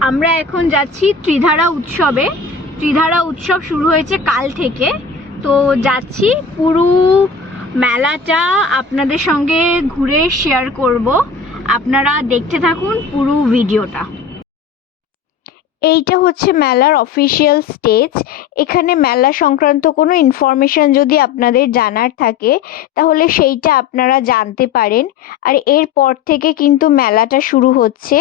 আমরা এখন যাচ্ছি ত্রিধারা উৎসবে। ত্রিধারা উৎসব শুরু হয়েছে কাল থেকে। তো যাচ্ছি পুরো মেলাটা আপনাদের সঙ্গে ঘুরে শেয়ার করব। আপনারা দেখতে থাকুন পুরো ভিডিওটা এইটা হচ্ছে মেলার অফিসিয়াল স্টেজ এখানে মেলা সংক্রান্ত কোনো ইনফরমেশন যদি আপনাদের জানার থাকে, তাহলে সেইটা আপনারা জানতে পারেন। আর এরপর থেকে কিন্তু মেলাটা শুরু হচ্ছে।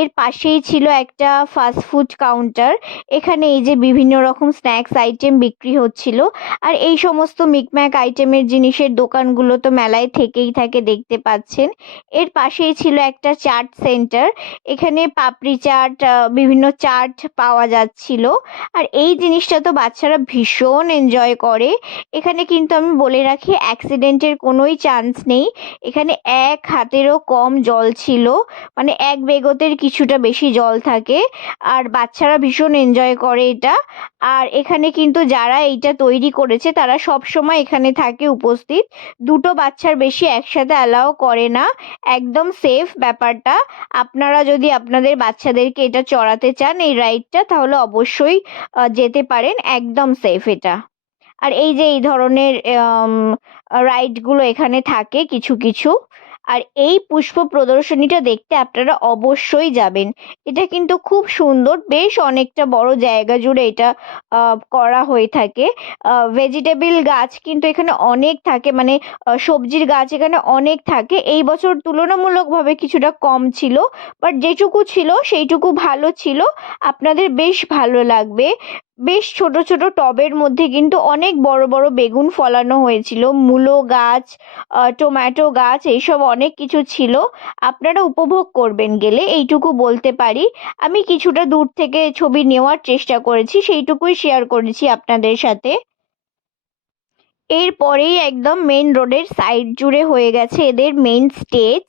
এর পাশেই ছিল একটা ফাস্ট ফুড কাউন্টার এখানে এই যে বিভিন্ন রকম স্ন্যাক্স আইটেম বিক্রি হচ্ছিল। আর এই সমস্ত মিকম্যাক আইটেমের জিনিসের দোকানগুলো তো মেলায় থেকেই থাকে, দেখতে পাচ্ছেন। এর পাশেই ছিল একটা চাট সেন্টার এখানে পাপড়ি চাট বিভিন্ন চাট পাওয়া যাচ্ছিল। আর এই জিনিসটা তো বাচ্চারা ভীষণ এনজয় করে। এখানে কিন্তু আমি বলে রাখি অ্যাক্সিডেন্টের কোনোই চান্স নেই। এখানে এক হাতেরও কম জল ছিল। মানে এক বেগতের কিছুটা বেশি জল থাকে। আর বাচ্চারা ভীষণ এনজয় করে এটা। আর এখানে কিন্তু যারা এইটা তৈরি করেছে, তারা সব সময় এখানে থাকে উপস্থিত। দুটো বাচ্চার বেশি একসাথে অ্যালাও করে না। একদম সেফ ব্যাপারটা। আপনারা যদি আপনাদের বাচ্চাদেরকে এটা চড়াতে চান এই রাইডটা তাহলে অবশ্যই যেতে পারেন একদম সেফ এটা। আর এই যে এই ধরনের রাইডগুলো এখানে থাকে কিছু কিছু আর এই পুষ্প প্রদর্শনীটা দেখতে আপনারা অবশ্যই যাবেন। এটা কিন্তু খুব সুন্দর, বেশ অনেকটা বড় জায়গা জুড়ে এটা করা হয়ে থাকে। ভেজিটেবল গাছ কিন্তু এখানে অনেক থাকে মানে সবজির গাছ এখানে অনেক থাকে। এই বছর তুলনামূলকভাবে কিছুটা কম ছিল বাট যেটুকু ছিল সেইটুকু ভালো ছিল। আপনাদের বেশ ভালো লাগবে। বেশ ছোট ছোট টবের মধ্যে কিন্তু অনেক বড় বড় বেগুন ফলানো হয়েছিল। মূলো গাছ টমেটো গাছ, এইসব অনেক কিছু ছিল। আপনারা উপভোগ করবেন গেলে, এইটুকু বলতে পারি। আমি কিছুটা দূর থেকে ছবি নেওয়ার চেষ্টা করেছি, সেইটুকুই শেয়ার করেছি আপনাদের সাথে। এরপরেই একদম মেন রোডের সাইড জুড়ে হয়ে গেছে এদের মেন স্টেজ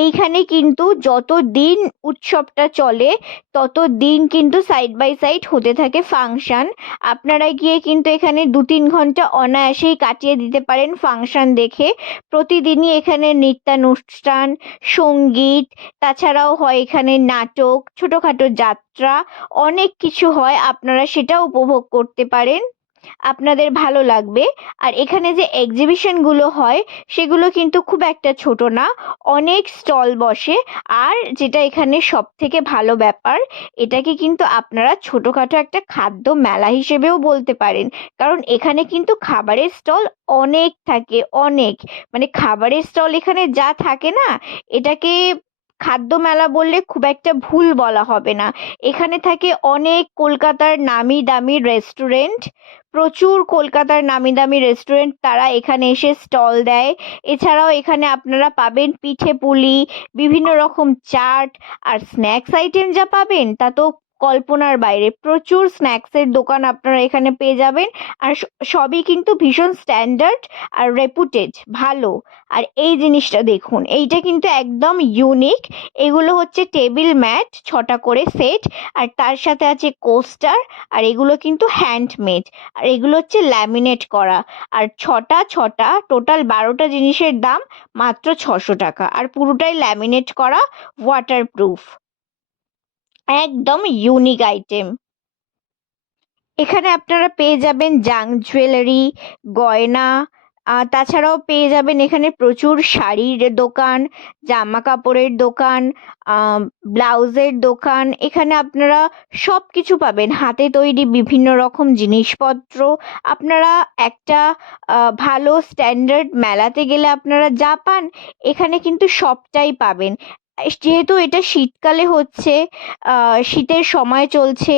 এইখানে কিন্তু যত দিন উৎসবটা চলে তত দিন কিন্তু সাইড বাই সাইড হতে থাকে ফাংশন আপনারা গিয়ে কিন্তু এখানে দু তিন ঘণ্টা অনায়াসেই কাটিয়ে দিতে পারেন ফাংশন দেখে। প্রতিদিনই এখানে নৃত্যানুষ্ঠান, সংগীত, তাছাড়াও হয় এখানে নাটক, ছোটোখাটো যাত্রা, অনেক কিছু হয়, আপনারা সেটা উপভোগ করতে পারেন। আপনাদের ভালো লাগবে। আর এখানে যে এক্সিবিশনগুলো হয়, সেগুলো কিন্তু খুব একটা ছোট না। অনেক স্টল বসে। আর যেটা এখানে সব থেকে ভালো ব্যাপার, এটাকে কিন্তু আপনারা ছোটোখাটো একটা খাদ্য মেলা হিসেবেও বলতে পারেন। কারণ এখানে কিন্তু খাবারের স্টল অনেক থাকে, অনেক। মানে খাবারের স্টল এখানে যা থাকে না, এটাকে খাদ্য মেলা বললে খুব একটা ভুল বলা হবে না। এখানে থাকে অনেক কলকাতার নামি দামি রেস্টুরেন্ট প্রচুর কলকাতার নামি দামি রেস্টুরেন্ট তারা এখানে এসে স্টল দেয়। এছাড়াও এখানে আপনারা পাবেন পিঠে পুলি, বিভিন্ন রকম চাট আর স্ন্যাক্স আইটেম যা পাবেন তা তো কল্পনার বাইরে। প্রচুর স্ন্যাক্সের দোকান আপনারা এখানে পেয়ে যাবেন। আর সবই কিন্তু ভীষণ স্ট্যান্ডার্ড আর রেপুটেড ভালো। আর এই জিনিসটা দেখুন, এইটা কিন্তু একদম ইউনিক এগুলো হচ্ছে টেবিল ম্যাট ছটা করে সেট আর তার সাথে আছে কোস্টার আর এগুলো কিন্তু হ্যান্ডমেড আর এগুলো হচ্ছে ল্যামিনেট করা। আর ছটা ছটা টোটাল বারোটা জিনিসের দাম মাত্র ছশো টাকা। আর পুরোটাই ল্যামিনেট করা ওয়াটারপ্রুফ একদম ইউনিক আইটেম এখানে আপনারা পেয়ে যাবেন জাং জুয়েলারি গয়না তাছাড়াও পেয়ে যাবেন এখানে প্রচুর শাড়ির দোকান জামা কাপড়ের দোকান ব্লাউজের দোকান। এখানে আপনারা সব কিছু পাবেন। হাতে তৈরি বিভিন্ন রকম জিনিসপত্র। আপনারা একটা ভালো স্ট্যান্ডার্ড মেলাতে গেলে আপনারা যা পান, এখানে কিন্তু সবটাই পাবেন। যেহেতু এটা শীতকালে হচ্ছে শীতের সময় চলছে,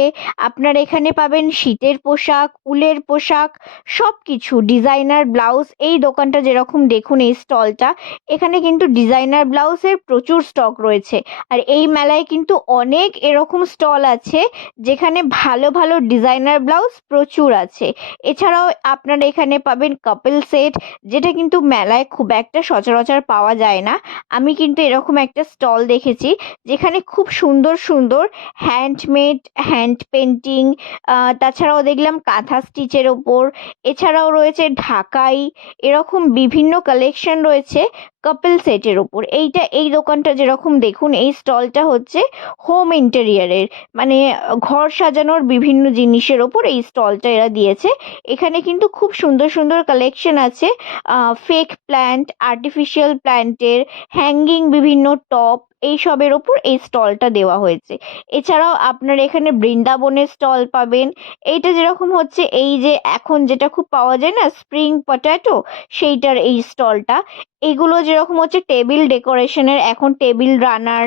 আপনারা এখানে পাবেন শীতের পোশাক, উলের পোশাক সব কিছু ডিজাইনার ব্লাউজ, এই দোকানটা যেরকম দেখুন এই স্টলটা, এখানে কিন্তু ডিজাইনার ব্লাউজের প্রচুর স্টক রয়েছে। আর এই মেলায় কিন্তু অনেক এরকম স্টল আছে, যেখানে ভালো ভালো ডিজাইনার ব্লাউজ প্রচুর আছে। এছাড়াও আপনারা এখানে পাবেন কাপল সেট, যেটা কিন্তু মেলায় খুব একটা সচরাচর পাওয়া যায় না। আমি কিন্তু এরকম একটা স্টল স্টল দেখেছি, যেখানে খুব সুন্দর সুন্দর হ্যান্ডমেড হ্যান্ড পেন্টিং তাছাড়াও দেখলাম কাঁথা স্টিচের ওপর, এছাড়াও রয়েছে ঢাকাই, এরকম বিভিন্ন কালেকশন রয়েছে কাপল সেটের ওপর। এইটা, এই দোকানটা যেরকম দেখুন, এই স্টলটা হচ্ছে হোম ইন্টেরিয়ারের মানে ঘর সাজানোর বিভিন্ন জিনিসের ওপর এই স্টলটা এরা দিয়েছে। এখানে কিন্তু খুব সুন্দর সুন্দর কালেকশন আছে ফেক প্ল্যান্ট আর্টিফিশিয়াল প্ল্যান্টের হ্যাঙ্গিং বিভিন্ন টপ এইসবের ওপর এই স্টলটা দেওয়া হয়েছে। এছাড়াও আপনার এখানে বৃন্দাবনের স্টল পাবেন। এইটা যেরকম হচ্ছে, এই যে এখন যেটা খুব পাওয়া যায় না, স্প্রিং পট্যাটো সেইটার এই স্টলটা। এগুলো যেরকম হচ্ছে, টেবিল ডেকোরেশনের, এখন টেবিল রানার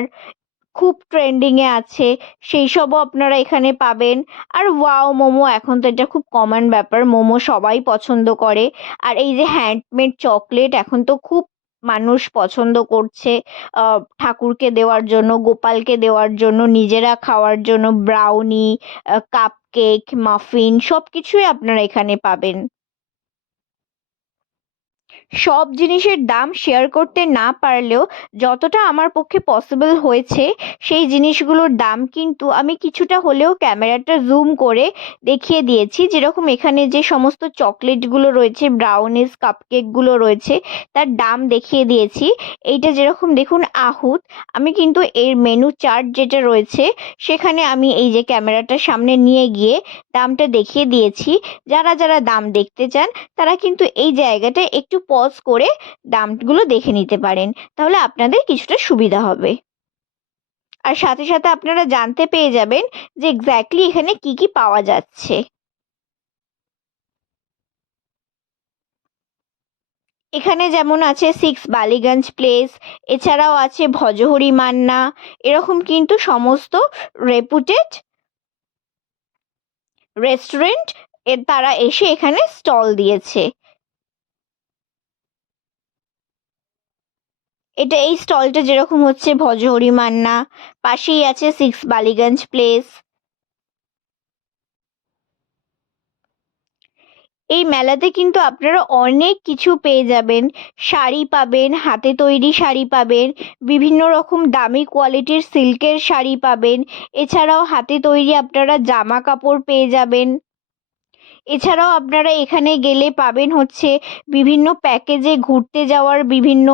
খুব ট্রেন্ডিংয়ে আছে। সেই সবও আপনারা এখানে পাবেন। আর ওয়াও, মোমো, এখন তো এটা খুব কমন ব্যাপার, মোমো সবাই পছন্দ করে। আর এই যে হ্যান্ডমেড চকলেট, এখন তো খুব মানুষ পছন্দ করছে ঠাকুরকে দেওয়ার জন্য, গোপালকে দেওয়ার জন্য, নিজেরা খাওয়ার জন্য ব্রাউনি কাপ কেক মাফিন সবকিছুই আপনারা এখানে পাবেন। সব জিনিসের দাম শেয়ার করতে না পারলেও যতটা আমার পক্ষে পসিবল হয়েছে, সেই জিনিসগুলোর দাম কিন্তু আমি কিছুটা হলেও ক্যামেরাটা জুম করে দেখিয়ে দিয়েছি। যেরকম এখানে যে সমস্ত চকলেটগুলো রয়েছে ব্রাউনিস কাপকেকগুলো রয়েছে, তার দাম দেখিয়ে দিয়েছি। এইটা যেরকম দেখুন আহুত, আমি কিন্তু এর মেনু চার্ট যেটা রয়েছে, সেখানে আমি এই যে ক্যামেরাটার সামনে নিয়ে গিয়ে দামটা দেখিয়ে দিয়েছি। যারা যারা দাম দেখতে চান, তারা কিন্তু এই জায়গাটা একটু পজ করে দামগুলো দেখে নিতে পারেন। তাহলে আপনাদের কিছুটা সুবিধা হবে। আর সাথে সাথে আপনারা জানতে পেয়ে যাবেন যে এক্স্যাক্টলি এখানে কি কি পাওয়া যাচ্ছে। এখানে যেমন আছে সিক্স বালিগঞ্জ প্লেস এছাড়াও আছে ভজহরি মান্না, এরকম কিন্তু সমস্ত রেপুটেড রেস্টুরেন্টের তারা এসে এখানে স্টল দিয়েছে। এটা এই স্টলটা যেরকম হচ্ছে ভজহরি মান্না, পাশেই আছে সিক্স বালিগঞ্জ প্লেস। এই মেলাতে কিন্তু আপনারা অনেক কিছু পেয়ে যাবেন। শাড়ি পাবেন, হাতে তৈরি শাড়ি পাবেন, বিভিন্ন রকম দামি কোয়ালিটির সিল্কের শাড়ি পাবেন। এছাড়াও হাতে তৈরি আপনারা জামা কাপড় পেয়ে যাবেন। এছাড়াও আপনারা এখানে গেলে পাবেন হচ্ছে বিভিন্ন প্যাকেজে ঘুরতে যাওয়ার বিভিন্ন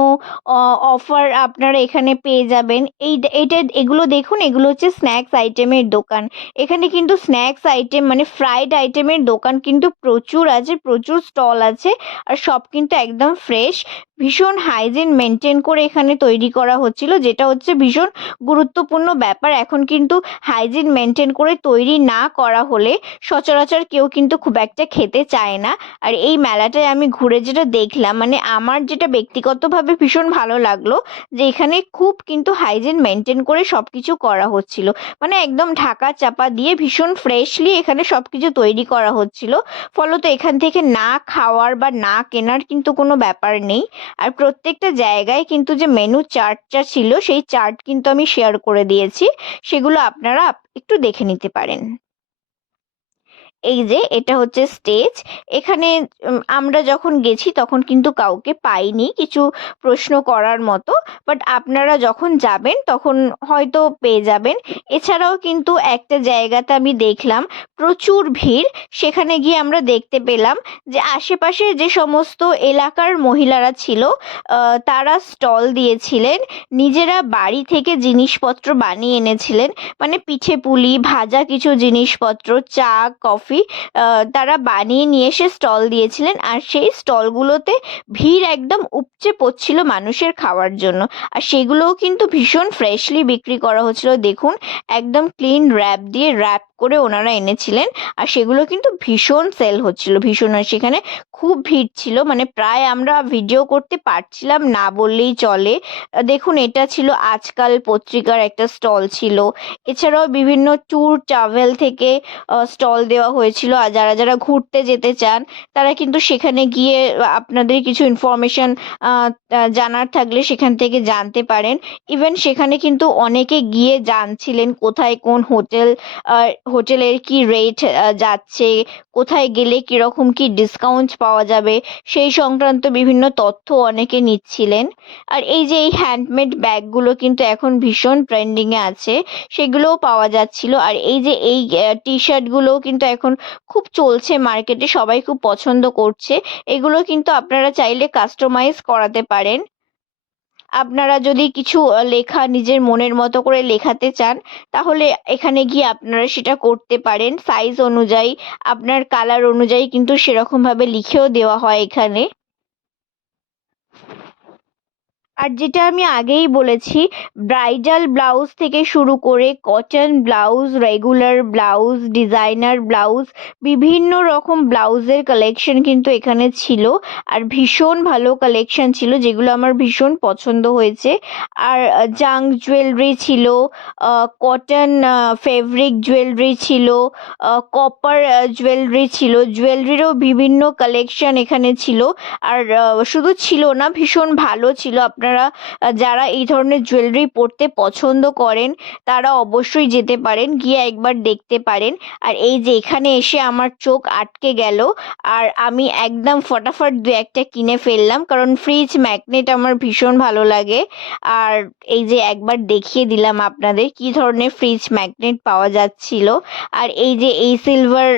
অফার আপনারা এখানে পেয়ে যাবেন। এই এটা এগুলো দেখুন, এগুলো হচ্ছে স্ন্যাক্স আইটেমের দোকান। এখানে কিন্তু স্ন্যাক্স আইটেম মানে ফ্রাইড আইটেমের দোকান কিন্তু প্রচুর আছে, প্রচুর স্টল আছে আর সব কিন্তু একদম ফ্রেশ ভীষণ হাইজিন মেনটেন করে এখানে তৈরি করা হচ্ছিল, যেটা হচ্ছে ভীষণ গুরুত্বপূর্ণ ব্যাপার। এখন কিন্তু হাইজিন মেনটেন করে তৈরি না করা হলে সচরাচর কেউ কিন্তু খুব একটা খেতে চায় না। আর এই মেলাটায় আমি ঘুরে যেটা দেখলাম মানে আমার যেটা ব্যক্তিগতভাবে ভীষণ ভালো লাগল যে এখানে খুব কিন্তু হাইজিন মেনটেন করে সব কিছু করা হচ্ছিল। মানে একদম ঢাকা চাপা দিয়ে ভীষণ ফ্রেশলি এখানে সব কিছু তৈরি করা হচ্ছিল। ফলত এখান থেকে না খাওয়ার বা না কেনার কিন্তু কোনো ব্যাপার নেই। আর প্রত্যেকটা জায়গায় কিন্তু যে মেনু চার্টটা ছিল, সেই চার্ট কিন্তু আমি শেয়ার করে দিয়েছি। সেগুলো আপনারা একটু দেখে নিতে পারেন। এই যে, এটা হচ্ছে স্টেজ এখানে আমরা যখন গেছি তখন কিন্তু কাউকে পাইনি কিছু প্রশ্ন করার মতো বাট আপনারা যখন যাবেন তখন হয়তো পেয়ে যাবেন। এছাড়াও কিন্তু একটা জায়গাতে আমি দেখলাম, প্রচুর ভিড়। সেখানে গিয়ে আমরা দেখতে পেলাম যে, আশেপাশে যে সমস্ত এলাকার মহিলারা ছিল তারা স্টল দিয়েছিলেন, নিজেরা বাড়ি থেকে জিনিসপত্র বানিয়ে এনেছিলেন। মানে পিঠে পুলি, ভাজা কিছু জিনিসপত্র, চা, কফি তারা বানিয়ে নিয়ে এসে স্টল দিয়েছিলেন। আর সেই স্টলগুলোতে ভিড় একদম উপচে পড়ছিল মানুষের খাওয়ার জন্য। আর সেগুলোও কিন্তু ভীষণ ফ্রেশলি বিক্রি করা হচ্ছিল। দেখুন, একদম ক্লিন র্যাপ দিয়ে র্যাপ করে ওনারা এনেছিলেন। আর সেগুলো কিন্তু ভীষণ সেল হচ্ছিল। ভীষণ আর সেখানে খুব ভিড় ছিল। মানে প্রায় আমরা ভিডিও করতে পারছিলাম না বললেই চলে। দেখুন, এটা ছিল আজকাল পত্রিকার একটা স্টল ছিল। এছাড়াও বিভিন্ন ট্যুর ট্রাভেল থেকে স্টল দেওয়া হয়েছিল। আর যারা যারা ঘুরতে যেতে চান, তারা কিন্তু সেখানে গিয়ে আপনাদের কিছু ইনফরমেশন জানার থাকলে সেখান থেকে জানতে পারেন। ইভেন সেখানে কিন্তু অনেকে গিয়ে জানছিলেন কোথায় কোন হোটেল হোটেলের কি রেট যাচ্ছে, কোথায় গেলে কীরকম কি ডিসকাউন্ট পাওয়া যাবে, সেই সংক্রান্ত বিভিন্ন তথ্য অনেকে নিচ্ছিলেন। আর এই যে এই হ্যান্ডমেড ব্যাগগুলো কিন্তু এখন ভীষণ ট্রেন্ডিংয়ে আছে, সেগুলোও পাওয়া যাচ্ছিল। আর এই যে এই টি শার্টগুলোও কিন্তু এখন খুব চলছে মার্কেটে সবাই খুব পছন্দ করছে। এগুলো কিন্তু আপনারা চাইলে কাস্টমাইজ করাতে পারেন। আপনারা যদি কিছু লেখা নিজের মনের মতো করে লেখাতে চান, তাহলে এখানে গিয়ে আপনারা সেটা করতে পারেন। সাইজ অনুযায়ী, আপনার কালার অনুযায়ী কিন্তু সেরকমভাবে লিখেও দেওয়া হয় এখানে। আর যেটা আমি আগেই বলেছি ব্রাইডাল ব্লাউজ থেকে শুরু করে cotton blouse regular blouse designer blouse বিভিন্ন রকম ব্লাউজের কালেকশন কিন্তু এখানে ছিল। আর ভীষণ ভালো কালেকশন ছিল, যেগুলো আমার ভীষণ পছন্দ হয়েছে। আর জাং জুয়েলারি ছিল কটন ফেব্রিক জুয়েলারি ছিল কপার জুয়েলারি ছিল। জুয়েলারিরও বিভিন্ন কালেকশন এখানে ছিল। আর শুধু ছিল না, ভীষণ ভালো ছিল আপনার আপনারা যারা এই ধরনের জুয়েলারি পরতে পছন্দ করেন, তারা অবশ্যই যেতে পারেন, গিয়ে একবার দেখতে পারেন। আর এই যে এখানে এসে আমার চোখ আটকে গেল, আর আমি একদম ফটাফট দু একটা কিনে ফেললাম, কারণ ফ্রিজ ম্যাগনেট আমার ভীষণ ভালো লাগে। আর এই যে একবার দেখিয়ে দিলাম আপনাদের কি ধরনের ফ্রিজ ম্যাগনেট পাওয়া যাচ্ছিল। আর এই যে এই সিলভার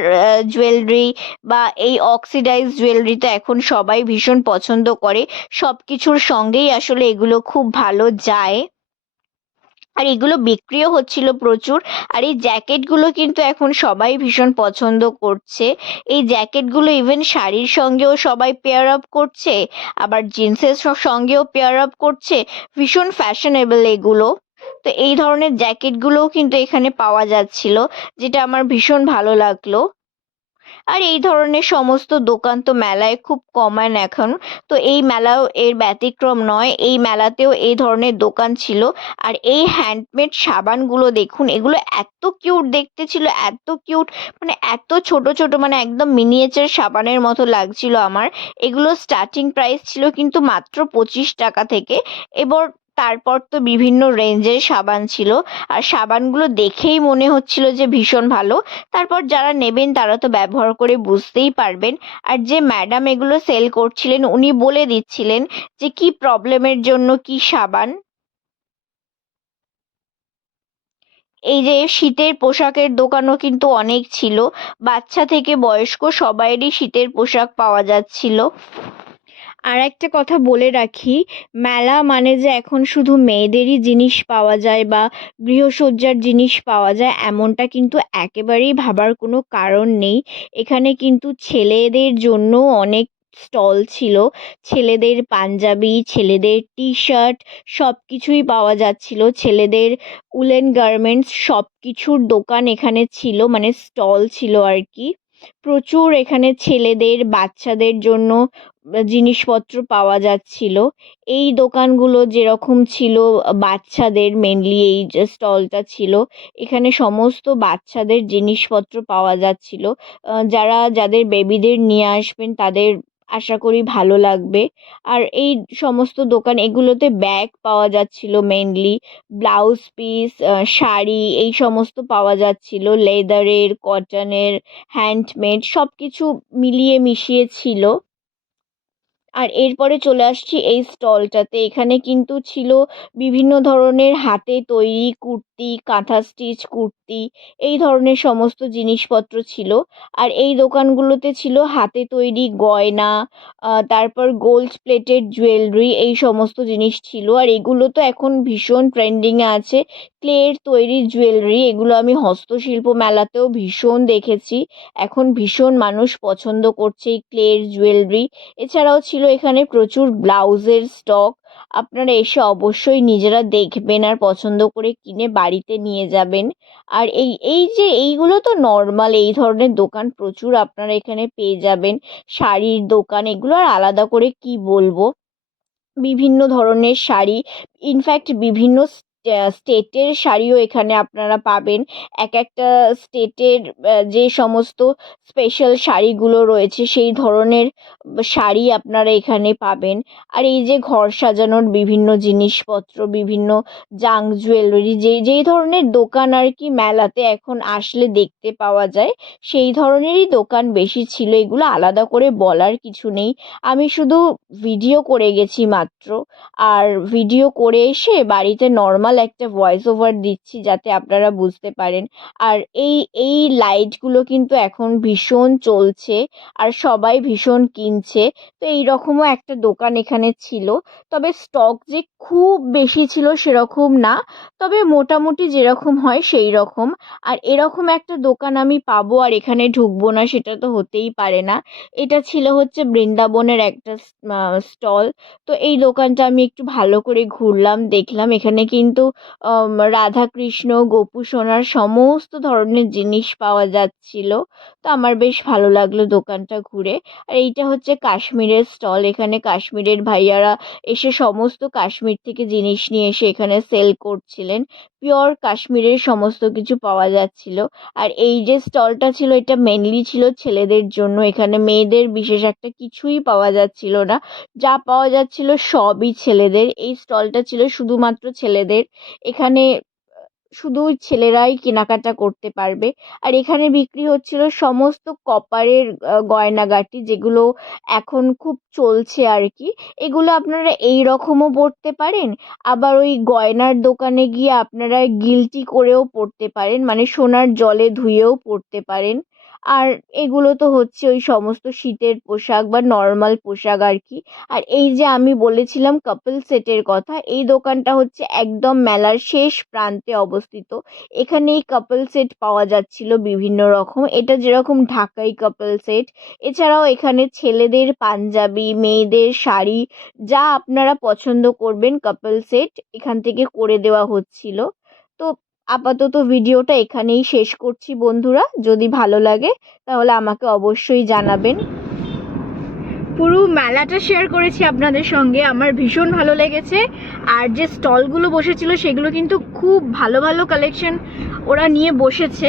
জুয়েলারি বা এই অক্সিডাইজ জুয়েলারি তো এখন সবাই ভীষণ পছন্দ করে। সব কিছুর সঙ্গেই আসলে আসলে এগুলো খুব ভালো যায়। আর এগুলো বিক্রিও হচ্ছিল প্রচুর। আর এই জ্যাকেটগুলো কিন্তু এখন সবাই ভীষণ পছন্দ করছে। এই জ্যাকেটগুলো ইভেন শাড়ির সঙ্গেও সবাই পেয়ার আপ করছে, আবার জিন্সের সঙ্গেও পেয়ার আপ করছে। ভীষণ ফ্যাশনেবল এগুলো। তো এই ধরনের জ্যাকেটগুলোও কিন্তু এখানে পাওয়া যাচ্ছিল, যেটা আমার ভীষণ ভালো লাগল। আর এই ধরনের সমস্ত দোকান তো মেলায় খুব কমন এখন। তো এই মেলাও এর ব্যতিক্রম নয়। এই মেলাতেও এই ধরনের দোকান ছিল। আর এই হ্যান্ডমেড সাবানগুলো দেখুন, এগুলো এত কিউট দেখতে ছিল, এত কিউট মানে এত ছোট ছোট মানে একদম মিনিয়েচার সাবানের মতো লাগছিল আমার। এগুলো স্টার্টিং প্রাইস ছিল কিন্তু মাত্র পঁচিশ টাকা থেকে। এবার তারপর তো বিভিন্ন রেঞ্জের সাবান ছিল। আর সাবানগুলো দেখেই মনে হচ্ছিল যে ভীষণ ভালো। তারপর যারা নেবেন তারা তো ব্যবহার করে বুঝতেই পারবেন। আর যে ম্যাডাম এগুলো সেল করছিলেন, উনি বলে দিচ্ছিলেন যে কি প্রবলেমের জন্য কি সাবান। এই যে শীতের পোশাকের দোকানও কিন্তু অনেক ছিল। বাচ্চা থেকে বয়স্ক সবাইয়েরই শীতের পোশাক পাওয়া যাচ্ছিল। আর একটা কথা বলে রাখি, মেলা মানে যে এখন শুধু মেয়েদেরই জিনিস পাওয়া যায় বা গৃহসজ্জার জিনিস পাওয়া যায় এমনটা কিন্তু একেবারেই ভাবার কোনো কারণ নেই। এখানে কিন্তু ছেলেদের জন্য অনেক স্টল ছিল, ছেলেদের পাঞ্জাবি, ছেলেদের টি শার্ট সব কিছুই পাওয়া যাচ্ছিল, ছেলেদের উলেন গার্মেন্টস সব কিছুর দোকান এখানে ছিল মানে স্টল ছিল আর কি। প্রচুর এখানে ছেলেদের, বাচ্চাদের জন্য জিনিসপত্র পাওয়া যাচ্ছিল। এই দোকানগুলো যেরকম ছিল, বাচ্চাদের মেনলি এই যে স্টলটা ছিল, এখানে সমস্ত বাচ্চাদের জিনিসপত্র পাওয়া যাচ্ছিল। যারা, যাদের বেবিদের নিয়ে আসবেন, তাদের আশা করি ভালো লাগবে। আর এই সমস্ত দোকান, এগুলোতে ব্যাগ পাওয়া যাচ্ছিল মেনলি ব্লাউজ পিস শাড়ি, এই সমস্ত পাওয়া যাচ্ছিল। লেদারের কটনের হ্যান্ডমেড সব কিছু মিলিয়ে মিশিয়ে ছিল। আর এরপরে চলে আসছি এই স্টলটাতে। এখানে কিন্তু ছিল বিভিন্ন ধরনের হাতে তৈরি কুর্তি, কাঁথা স্টিচ, কুর্তি, এই ধরনের সমস্ত জিনিসপত্র ছিল। আর এই দোকানগুলোতে ছিল হাতে তৈরি গয়না তারপর গোল্ড প্লেটেড জুয়েলারি এই সমস্ত জিনিস ছিল। আর এগুলো তো এখন ভীষণ ট্রেন্ডিংয়ে আছে। ক্লের তৈরি জুয়েলারি এগুলো আমি হস্তশিল্প মেলাতেও ভীষণ দেখেছি। এখন ভীষণ মানুষ পছন্দ করছে এই ক্লের জুয়েলারি এছাড়াও ছিল এখানে প্রচুর ব্লাউজের স্টক আপনারা এসে অবশ্যই নিজেরা দেখবেন আর পছন্দ করে কিনে বাড়িতে নিয়ে যাবেন। আর এই এই যে এইগুলো তো নর্মাল এই ধরনের দোকান প্রচুর আপনারা এখানে পেয়ে যাবেন। শাড়ির দোকান, এগুলো আর আলাদা করে কি বলব? বিভিন্ন ধরনের শাড়ি ইনফ্যাক্ট বিভিন্ন স্টেটের শাড়িও এখানে আপনারা পাবেন। এক একটা স্টেটের যে সমস্ত স্পেশাল শাড়িগুলো রয়েছে, সেই ধরনের শাড়ি আপনারা এখানে পাবেন। আর এই যে ঘর সাজানোর বিভিন্ন জিনিসপত্র, বিভিন্ন জাঙ্ক জুয়েলারি যেই যেই ধরনের দোকান আর কি মেলাতে এখন আসলে দেখতে পাওয়া যায়, সেই ধরনেরই দোকান বেশি ছিল। এগুলো আলাদা করে বলার কিছু নেই। আমি শুধু ভিডিও করে গেছি মাত্র। আর ভিডিও করে এসে বাড়িতে নর্মাল একটা ভয়েস ওভার দিচ্ছি যাতে আপনারা বুঝতে পারেন। আর এই এই লাইটগুলো কিন্তু এখন ভীষণ চলছে আর সবাই ভীষণ কিনছে। তো এই রকমও একটা দোকান এখানে ছিল। তবে স্টক যে খুব বেশি ছিল সেরকম না। তবে মোটামুটি যেরকম হয় সেই রকম আর এরকম একটা দোকান আমি পাবো আর এখানে ঢুকবো না সেটা তো হতেই পারে না। এটা ছিল হচ্ছে বৃন্দাবনের একটা স্টল তো এই দোকানটা আমি একটু ভালো করে ঘুরলাম, দেখলাম। এখানে কিন্তু রাধাকৃষ্ণ, গোপু সোনার সমস্ত ধরনের জিনিস পাওয়া যাচ্ছিল। তো আমার বেশ ভালো লাগল দোকানটা ঘুরে। আর এইটা হচ্ছে কাশ্মীরের স্টল। এখানে কাশ্মীরের ভাইয়ারা এসে সমস্ত কাশ্মীর থেকে জিনিস নিয়ে এসে এখানে সেল করছিলেন। পিওর কাশ্মীরের সমস্ত কিছু পাওয়া যাচ্ছিল। আর এই যে স্টলটা ছিল, এটা মেনলি ছিল ছেলেদের জন্য। এখানে মেয়েদের বিশেষ একটা কিছুই পাওয়া যাচ্ছিল না। যা পাওয়া যাচ্ছিল সবই ছেলেদের। এই স্টলটা ছিল শুধুমাত্র ছেলেদের। এখানে শুধু ছেলেরাই কেনাকাটা করতে পারবে। আর এখানে বিক্রি হচ্ছিল সমস্ত কপারের গয়নাগাটি যেগুলো এখন খুব চলছে আর কি এগুলো আপনারা এই রকমও পরতে পারেন। আবার ওই গয়নার দোকানে গিয়ে আপনারা গিলটি করেও পরতে পারেন। মানে সোনার জলে ধুয়েও পরতে পারেন। আর এগুলো তো হচ্ছে ওই সমস্ত শীতের পোশাক বা নর্মাল পোশাক আর কি। আর এই যে আমি বলেছিলাম কাপল সেটের কথা, এই দোকানটা হচ্ছে একদম মেলার শেষ প্রান্তে অবস্থিত। এখানে এই কাপল সেট পাওয়া যাচ্ছিল বিভিন্ন রকম। এটা যেরকম ঢাকাই কাপল সেট এছাড়াও এখানে ছেলেদের পাঞ্জাবি, মেয়েদের শাড়ি, যা আপনারা পছন্দ করবেন কাপল সেট এখান থেকে করে দেওয়া হচ্ছিল। আপাতত ভিডিওটা এখানেই শেষ করছি বন্ধুরা। যদি ভালো লাগে, তাহলে আমাকে অবশ্যই জানাবেন। পুরো মেলাটা শেয়ার করেছি আপনাদের সঙ্গে। আমার ভীষণ ভালো লেগেছে। আর যে স্টলগুলো বসেছিল, সেগুলো কিন্তু খুব ভালো ভালো কালেকশন ওরা নিয়ে বসেছে।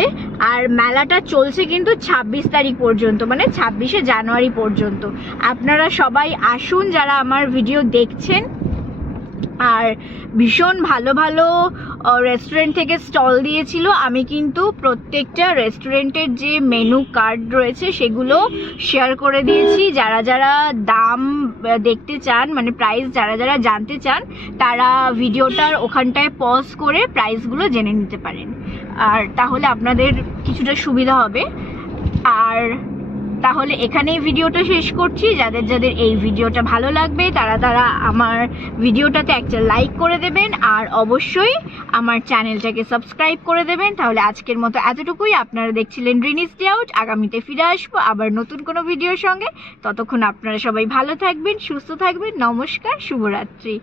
আর মেলাটা চলছে কিন্তু ছাব্বিশ তারিখ পর্যন্ত মানে ছাব্বিশে জানুয়ারি পর্যন্ত। আপনারা সবাই আসুন যারা আমার ভিডিও দেখছেন। আর ভীষণ ভালো ভালো রেস্টুরেন্ট থেকে স্টল দিয়েছিল। আমি কিন্তু প্রত্যেকটা রেস্টুরেন্টের যে মেনু কার্ড রয়েছে, সেগুলো শেয়ার করে দিয়েছি। যারা যারা দাম দেখতে চান মানে প্রাইস যারা যারা জানতে চান, তারা ভিডিওটার ওখানটায় পজ করে প্রাইসগুলো জেনে নিতে পারেন। আর তাহলে আপনাদের কিছুটা সুবিধা হবে। আর তাহলে এখানেই ভিডিওটা শেষ করছি। যাদের যাদের এই ভিডিওটা ভালো লাগবে, তারা তারা আমার ভিডিওটাতে একটা লাইক করে দেবেন। আর অবশ্যই আমার চ্যানেলটাকে সাবস্ক্রাইব করে দেবেন। তাহলে আজকের মতো এতটুকুই। আপনারা দেখছিলেন ড্রিনিস ডে আউট। আগামীতে ফিরে আসব আবার নতুন কোনো ভিডিওর সঙ্গে। ততক্ষণ আপনারা সবাই ভালো থাকবেন, সুস্থ থাকবেন। নমস্কার, শুভরাত্রি।